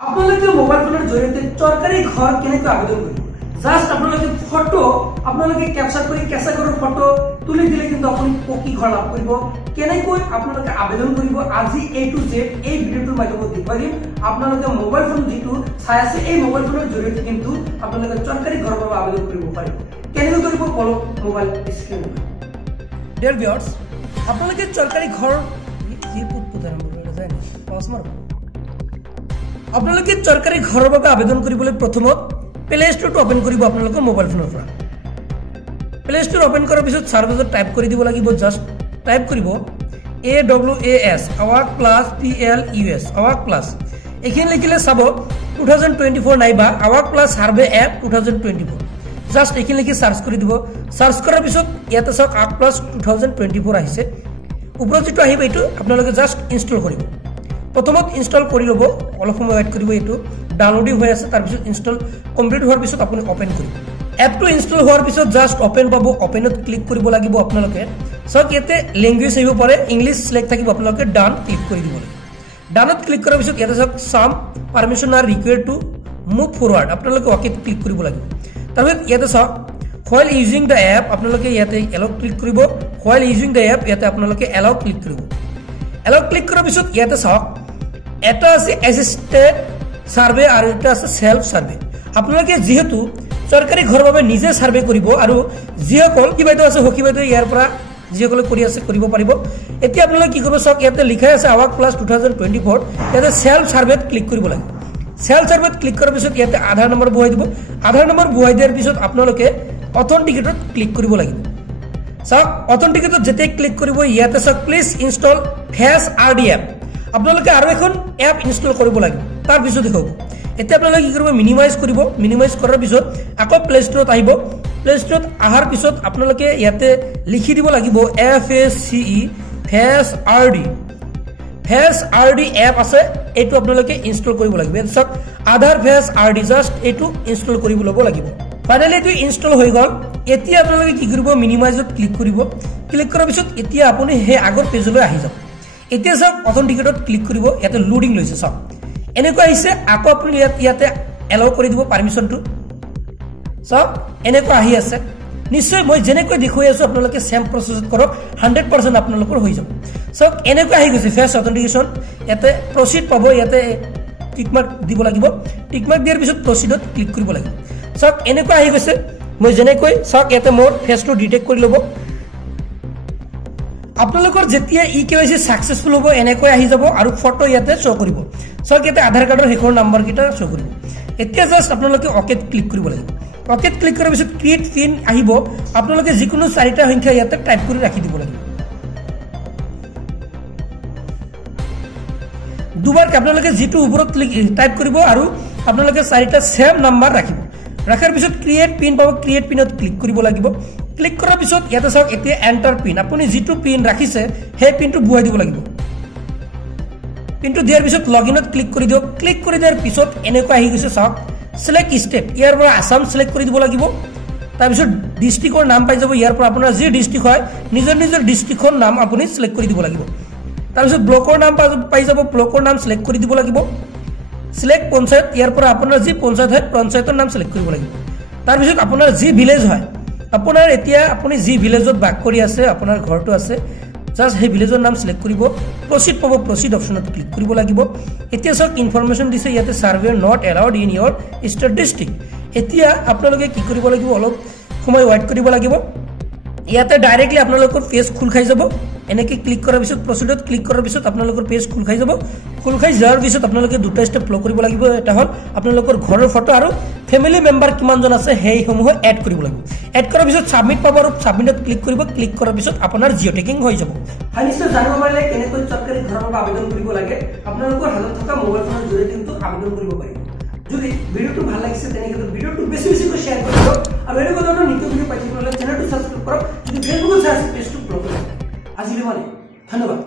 আপোনালোকে মোবাইল ফোনৰ জৰিয়তে চৰকাৰী ঘৰ কেনেকৈ আবেদন কৰিব জাস্ট আপোনালোকে ফটো আপোনালোকে ক্যাপচাৰ কৰি কেঁচা ঘৰৰ ফটো তুলি দিলে কিন্তু আপুনি পকি ঘৰ লাভ কৰিব কেনেকৈ আপোনালোকে আবেদন কৰিব আজি A to Z এই ভিডিওটোৰ মাধ্যমত দেখুৱাই দিম আপোনালোকে মোবাইল ফোন যেটো চাই আছে এই মোবাইল ফোনৰ জৰিয়তে কিন্তু আপোনালোকে চৰকাৰী ঘৰৰ বাবে আবেদন কৰিব পাৰিব কেনেকৈ কৰিব বলো মোবাইল স্ক্ৰীন ডিয়াৰ ভিউয়াৰ্স আপোনালোকে চৰকাৰী ঘৰ কি পুতপুতাৰাম বলে যায় পাস মাৰ আপোনালোকে চৰকাৰী ঘৰৰ বাবে আবেদন কৰিবলৈ প্ৰথমত প্লে ষ্টৰটো ওপেন কৰিব আপোনালোকৰ মোবাইল ফোনৰ পৰা প্লে ষ্টৰ ওপেন কৰাৰ পিছত সাৰ্চত টাইপ কৰি দিব লাগিব জাস্ট টাইপ কৰিব AWAS awak plus PLUS awak plus এখানে লিখিলে চাব 2024 নাইবা awak plus survey app 2024 just এখানে লিখি সার্চ কৰি দিব সাৰ্চ কৰাৰ পিছত ইয়াতে চাওক awak plus 2024 আহিছে ওপৰত যেটো আহিব এটো আপোনালোকে জাস্ট ইনষ্টল কৰিব প্ৰথমত ইনষ্টল কৰি লব অলপ সময় ওয়েট কৰিব এটো ডাউনলোডিং হৈ আছে তাৰ পিছত ইনষ্টল কমপ্লিট হোৱাৰ পিছত আপুনি ওপেন কৰিব এপটো ইনষ্টল হোৱাৰ পিছত জাস্ট ওপেন পাবো ওপেনত ক্লিক কৰিব লাগিব আপোনালোকে সক ইয়াতে ল্যাঙ্গুৱেজ আহিব পাৰে ইংলিশ সিলেক্ট থাকিব আপোনালোকে ডান ক্লিক কৰি দিব লাগিব ডানত ক্লিক কৰাৰ পিছত ইয়াতে সক some permission are required to move forward আপোনালোকে ওকে ক্লিক কৰিব লাগিব তাৰপিছত ইয়াতে সক while using the app আপোনালোকে ইয়াতে এলো ক্লিক কৰিব while using the app ইয়াতে আপোনালোকে এলো ক্লিক কৰিব এলো ক্লিক কৰাৰ পিছত ইয়াতে সক এটা আছে অ্যাসিস্টেড সার্ভে আর এটা আছে সেলফ সার্ভে আপোনালোকে যেহেতু সরকারি ঘর বাবে নিজে সার্ভে কৰিব আৰু যিসকল কি বাইতো আছে হকি বাইতো ইয়াৰ পৰা যিসকল কৰি আছে কৰিব পাৰিব এতিয়া আপোনালোকে কি কৰিব সক ইয়াতে লিখা আছে awak plus 2024 ইয়াতে সেলফ সাৰ্ভেত ক্লিক কৰিব লাগিব সেলফ সাৰ্ভেত ক্লিক কৰাৰ পিছত ইয়াতে আধাৰ নম্বৰ বহাই দিব আধাৰ নম্বৰ বহাই দিয়াৰ পিছত আপোনালোকে অথেন্টিকেটত ক্লিক কৰিব লাগিব সক অথেন্টিকেটত যেতে ক্লিক কৰিব ইয়াতে সক please install face RD app আপোনালোকে আৰু এখন এপ ইনষ্টল কৰিব লাগিব তাৰ পিছত দেখক এতিয়া আপোনালোকে কি কৰিব মিনিমাইজ কৰিব মিনিমাইজ কৰাৰ পিছত আকৌ প্লে ষ্টৰত আহিব প্লে ষ্টৰত আহাৰ পিছত আপোনালোকে ইয়াতে লিখি দিব লাগিব FACE ফেস আৰডি এপ আছে এটো আপোনালোকে ইনষ্টল কৰিব লাগিব সক আধাৰ ফেস আৰডি জাস্ট এটো ইনষ্টল কৰিব লব লাগিব ফাইনালি এটো ইনষ্টল হৈ গল এতিয়া আপোনালোকে কি কৰিব মিনিমাইজত ক্লিক কৰিব ক্লিক কৰাৰ পিছত এতিয়া আপুনি হে আগৰ পেজলৈ আহি যাব এতিয়া সব অথেন্টিকেটত ক্লিক কৰিব ইয়াতে লোডিং লৈছে সব এনেকৈ আহিছে আকৌ আপুনি ইয়াতে এলাউ কৰি দিব পাৰমিশনটো সব এনেকৈ আহি আছে নিশ্চয় মই যেনেকৈ দেখুৱাই আছো আপোনালোকে সেম প্ৰসেস কৰক 100% আপোনালোকৰ হৈ যাব সব এনেকৈ আহি গৈছে ফেস অথেন্টিকেশন ইয়াতে প্ৰসিড পাব ইয়াতে টিক মাৰ্ক দিব লাগিব টিক মাৰ্ক দিয়াৰ পিছত প্ৰসিডত ক্লিক কৰিব লাগিব সব এনেকৈ আহি গৈছে মই যেনেকৈ সব ইয়াতে মোৰ ফেসটো ডিটেক্ট কৰি লব আপোনালোকৰ যেতিয়া EKYC সাকসেসফুল হ'ব এনেকৈ আহি যাব আৰু ফটো ইয়াতে শো কৰিব সক ইয়াতে আধাৰ কাৰ্ডৰ হেকৰ নাম্বাৰ কিটা শো কৰিব এতিয়া জাস্ট আপোনালোকে ওকে ক্লিক কৰিব লাগিব ওকে ক্লিক কৰাৰ পিছত ক্ৰিয়েট পিন আহিব আপোনালোকে যিকোনো চাৰিটা সংখ্যা ইয়াতে টাইপ কৰি ৰাখি দিব লাগিব দুবাৰ আপোনালোকে যেটো ওপৰত টাইপ কৰিব আৰু আপোনালোকে চাৰিটা সেম নাম্বাৰ ৰাখিব ৰাখাৰ পিছত ক্ৰিয়েট পিন পাব ক্ৰিয়েট পিনত ক্লিক কৰিব লাগিব ক্লিক কৰাৰ পিছত ইয়াতে চাওক এতিয়া এন্টাৰ পিন আপুনি যেটো পিন ৰাখিছে হে পিনটো বুৱাই দিব লাগিব পিনটো দিয়াৰ পিছত লগইনত ক্লিক কৰি দিও ক্লিক কৰি দিয়াৰ পিছত এনেকৈ আহি গৈছে চাওক সিলেক্ট ষ্টেট ইয়াৰ পৰা আসাম সিলেক্ট কৰি দিব লাগিব তাৰ পিছত ডিস্ট্ৰিক্টৰ নাম পাই যাব ইয়াৰ পৰা আপোনাৰ যে ডিস্ট্ৰিক্ট হয় নিজৰ ডিস্ট্ৰিক্টৰ নাম আপুনি সিলেক্ট কৰি দিব লাগিব তাৰ পিছত ব্লকৰ নাম পাই যাব ব্লকৰ নাম সিলেক্ট কৰি দিব লাগিব সিলেক্ট পঞ্চায়ত ইয়াৰ পৰা আপোনাৰ যে পঞ্চায়ত হয় পঞ্চায়তৰ নাম সিলেক্ট কৰিব লাগিব তাৰ পিছত আপোনাৰ যে ভিলেজ হয় আপোনাৰ এতিয়া আপুনি যি ভিলেজত বাস কৰি আছে আপোনাৰ ঘৰটো আছে জাস্ট হে ভিলেজৰ নাম সিলেক্ট কৰিব প্ৰসিড পাব প্ৰসিড অপচনত ক্লিক কৰিব লাগিব এতিয়া সক ইনফৰমেশন দিছে ইয়াতে survey not allowed in your state district এতিয়া আপোনালোকে কি কৰিব লাগিব অলপ সময় ওয়েট কৰিব লাগিব ইয়াতে ডাইৰেক্টলি আপোনালোকৰ পেজ খুল খাই যাব এনেকে ক্লিক কৰাৰ পিছত প্ৰসিডত ক্লিক কৰাৰ পিছত আপোনালোকৰ পেজ খুল খাই যাব খুল খাই যোৱাৰ পিছত আপোনালোকে দুটা ষ্টেপ ফলো কৰিব লাগিব এটা হল আপোনালোকৰ ঘৰৰ ফটো আৰু ফ্যামিলি মেম্বাৰ কিমানজন আছে হেই সমূহ এড কৰিব লাগিব এড কৰাৰ পিছত সাবমিট পাব আৰু সাবমিটত ক্লিক কৰিব ক্লিক কৰাৰ পিছত আপোনাৰ জিঅ টেকিং হৈ যাব নিশ্চয় জানিব পাৰিলে কেনেকৈ চৰকাৰী ঘৰৰ বাবে আবেদন কৰিব লাগে আপোনালোকৰ হাতত থকা মোবাইল ফোনৰ জৰিয়তে কিন্তু আবেদন কৰিব পাৰিব যদি ভিডিওটো ভাল লাগিছে তেনেহলে ভিডিওটো বেছি বেছিকৈ শেয়াৰ কৰিব আৰু এনেকুৱা ধৰণৰ নিত্য ভিডিও পাইবলৈ চেনেলটো সাবস্ক্ৰাইব কৰক যদি ফেসবুকত চাই আছে পেজটো ফলো কৰক আজিলৈ মানে ধন্যবাদ।